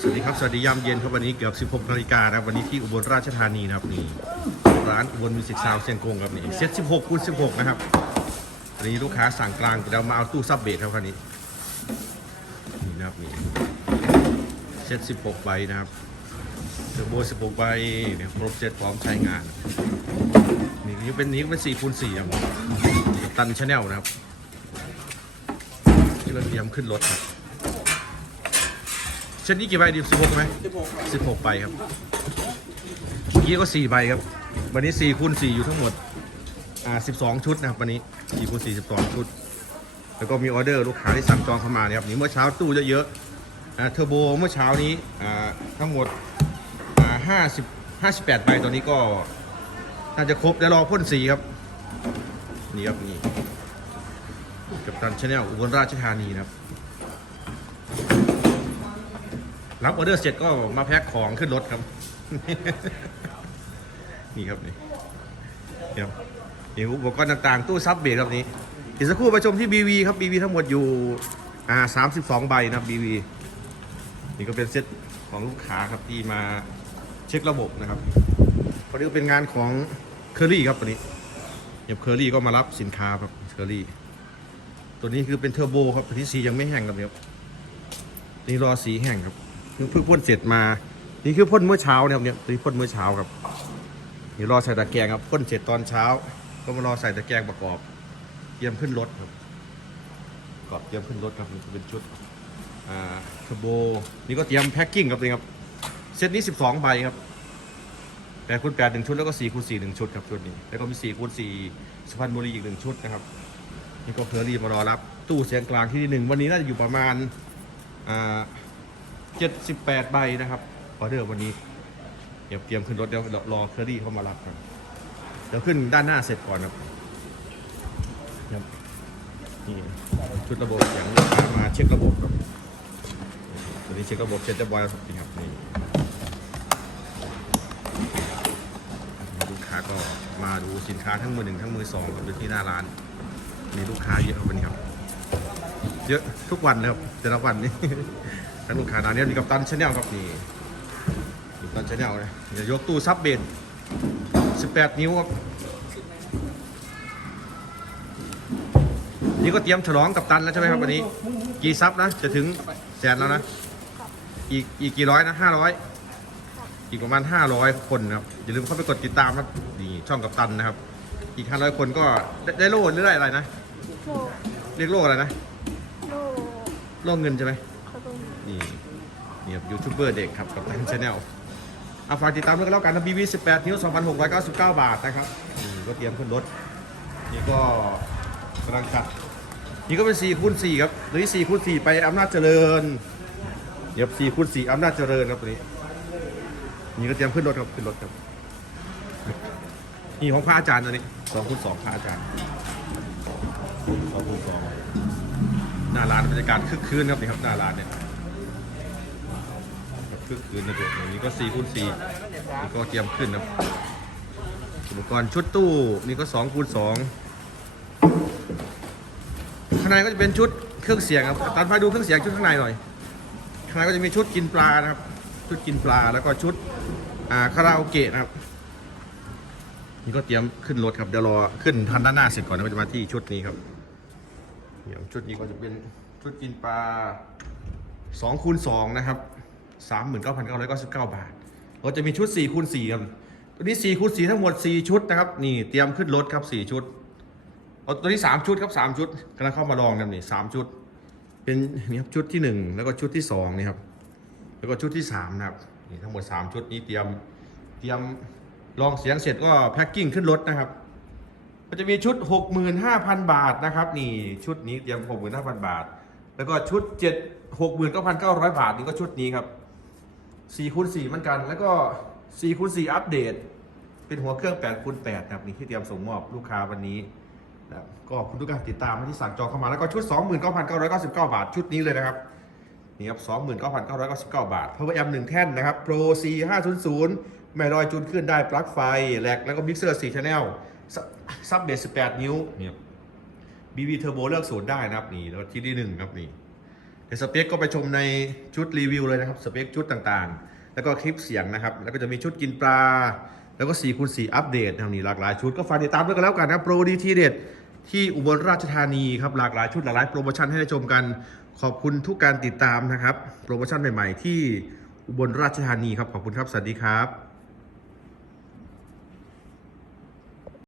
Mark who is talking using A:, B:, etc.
A: สวัสดีครับ สวัสดียามเย็นครับวันนี้เกือบ16นาฬิกานะครับวันนี้ที่อุบลราชธานีนะครับนี่ร้านอุบลมิวสิกซาวเซียงกงครับนี่เซต16คูณ16 นะครับวันนี้ลูกค้าสั่งกลางเรามาเอาตู้ซับเบสครับคันนี้นี่นะครับนี่เซต16ใบนะครับเทอร์โบ16ใบเนี่ยครบเซตพร้อมใช้งานนี่นี่เป็นนี้เป็น4คูณ4ครับตันชาแนลนะครับที่เราเตรียมขึ้นรถครับ เช่นนี้กี่ใบดีสิบหกไหมสิบหกใบครับเมื่อกี้ก็สี่ใบครับ วันนี้สี่คูณสี่อยู่ทั้งหมดอ่าสิบสองชุดนะครับวันนี้สี่คูณสี่สิบสองชุด แล้วก็มีออเดอร์ลูกค้าที่สั่งจองเข้ามาเนี่ยครับนี่เมื่อเช้าตู้เยอะๆอ่าเทอร์โบเมื่อเช้านี้อ่าทั้งหมดอ่าห้าสิบห้าสิบแปดใบตอนนี้ก็น่าจะครบเดี๋ยวรอพ่นสีครับนี่ครับนี่กับตันชาแนลอุบลราชธานีนะครับ รับออเดอร์เสร็จก็มาแพ็คของขึ้นรถครับ นี่ครับนี่เดี๋ยวนี่อุปกรณ์ต่างๆ ตู้ซับเบรกครับนี้อีกสักครู่ไปชมที่ BV ครับ BV ทั้งหมดอยู่อ่า32ใบนะครับ BV นี่ก็เป็นเซตของลูกค้าครับที่มาเช็คระบบนะครับวันนี้เป็นงานของเคอรี่ครับวันนี้เดี๋ยวเคอรี่ก็มารับสินค้าครับเคอรี่ตัวนี้คือเป็นเทอร์โบครับที่สียังไม่แห้งครับเนี่ยครับนี่รอสีแห้งครับ เพิ่งเพิ่งพ่นเสร็จมา นี่คือพ่นเมื่อเช้าเนี่ยครับเนี่ยนี่พ่นเมื่อเช้าครับเดี๋ยวรอใส่ตะแกรงครับพ่นเสร็จตอนเช้า ก็มารอใส่ตะแกรงประกอบเตรียมขึ้นรถครับประกอบเตรียมขึ้นรถครับนี่เป็นชุดอ่าเทอร์โบนี่ก็เตรียมแพ็คกิ้งครับนี่ครับเซตนี้ 12ใบครับ8คูณ8หนึ่งชุดแล้วก็4คูณ4หนึ่งชุดครับชุดนี้แล้วก็มี4คูณ4สุพรรณบุรีอีกหนึ่งชุดนะครับนี่ก็เคอรี่มารอรับ ตู้เสียงกลางที่หนึ่งวันนี้น่าจะอยู่ประมาณอ่า 78 ใบนะครับออเดอร์วันนี้ เดี๋ยวเตรียมขึ้นรถเดี๋ยวรอเคอรี่เข้ามารับครับเดี๋ยวขึ้นด้านหน้าเสร็จก่อนครับครับนี่ชุดระบบเสียงลูกค้ามาเช็คระบบครับตัวนี้เช็คระบบเช็คจะบอยครับนี่ครับนี่ลูกค้าก็มาดูสินค้าทั้งมือหนึ่งทั้งมือสองบอยู่ที่หน้าร้าน มีลูกค้าเยอะครับวันนี้ครับ เยอะทุกวันเลยครับแต่ละวันนี้ ท่านลูกค้าร้านนี้มีกับตันชาแนลครับนี่กับตันชาแนลเลยเดี๋ยวยกตู้ซับเบน18 นิ้วครับนี่ก็เตรียมฉลองกับตันแล้วใช่ไหมครับวันนี้ กี่ซับนะ จะถึงแสนแล้วนะ อีกอีกกี่ร้อยนะห้าร้อยอีกประมาณห้าร้อยคนนะครับอย่าลืมเข้าไปกดติดตามครับนี่ช่องกับตันนะครับ อีกห้าร้อยคนก็ได้ได้โล่หรือได้อะไรนะ เรียกโล่อะไรนะ
B: โล
A: โล่เงินใช่ไหม นี่นี่ครับยูทูบเบอร์เด็กครับกับทางชาแนลเอาฝากติดตามด้วยกันแล้วกันนะบีวีสิบี18นิ้ว2,699บเก้าบาทนะครับนี่ก็เตรียมขึ้นรถ นี่ก็กำลังจัดนี่ก็เป็น4คูณ4ครับตัวนี้4คูณ4ไปอำนาจเจริญเดี๋ยว4คูณ4อำนาจเจริญครับตัวนี้ นี่ก็เตรียมขึ้นรถครับขึ้นรถครับนี่ของพระอาจารย์ตัวนี้2คูณ2พระอาจารย์2คูณ2หน้าร้านบรรยากาศคึกคืนครับนี่ครับหน้าร้านเนี่ย คึกคืนนะตัวนี้ก็4คูณ4นี่ก็เตรียมขึ้นนะอุปกรณ์ชุดตู้นี่ก็2คูณ2ข้างในก็จะเป็นชุดเครื่องเสียงครับตามพาดูเครื่องเสียงชุดข้างในหน่อยข้างในก็จะมีชุดกินปลานะครับ ชุดกินปลาแล้วก็ชุดอ่าคาราโอเกะนะครับ นี่ก็เตรียมขึ้นรถครับเดี๋ยวรอขึ้นทันด้านหน้าเสร็จก่อนแล้วก็จะมาที่ชุดนี้ครับเดี๋ยวชุดนี้ก็จะเป็นชุดกินปลา2คูณ2นะครับ 39,999 บาท เราจะมีชุด4คูณ4ครับตัวนี้4คูณ4ทั้งหมด 4 ชุดนะครับ นี่เตรียมขึ้นรถครับ 4 ชุดเอาตัวนี้ 3 ชุดครับ 3 ชุดกำลังเข้ามาลองกันนี่3ชุด เป็นนี่ครับชุดที่ 1 แล้วก็ชุดที่ 2 นี่ครับ แล้วก็ชุดที่ 3 นะครับ นี่ทั้งหมด 3 ชุดนี้เตรียม เตรียมลองเสียงเสร็จก็แพ็คกิ้งขึ้นรถนะครับมันจะมีชุด 65,000 บาทนะครับ นี่ชุดนี้เตรียม 65,000 บาท แล้วก็ชุด 7 69,900 บาทนี่ก็ชุดนี้ครับ 4คูณ4เหมือนกัน แล้วก็4คูณ4อัปเดต เป็นหัวเครื่อง8คูณ8นะครับนี่ที่เตรียมส่งมอบลูกค้าวันนี้นะครับก็ขอบคุณทุกการติดตามที่สั่งจองเข้ามาแล้วก็ชุด 29,999 บาทชุดนี้เลยนะครับนี่ครับ29,999 บาท Power Amp 1แท่นนะครับ Pro C 500ไม่ลอยจูนขึ้นได้ปลั๊กไฟแหลกแล้วก็มิกเซอร์4 Channel ซับเบส18 นิ้วเนี่ย BB Turbo เลือกศูนย์ได้นะครับนี่แล้วที่ที่หนึ่งครับนี่ เดี๋ยวสเปคก็ไปชมในชุดรีวิวเลยนะครับสเปคชุดต่างๆ แล้วก็คลิปเสียงนะครับ แล้วก็จะมีชุดกินปลา แล้วก็4คูณ4อัปเดตทางนี้หลากหลายชุดก็ฝากติดตามด้วยกันแล้วกันนะโปรดีทีเด็ดที่อุบลราชธานีครับหลากหลายชุดหลากหลายโปรโมชั่นให้ได้ชมกัน ขอบคุณทุกการติดตามนะครับ โปรโมชั่นใหม่ ๆ ที่อุบลราชธานีครับขอบคุณครับสวัสดีครับ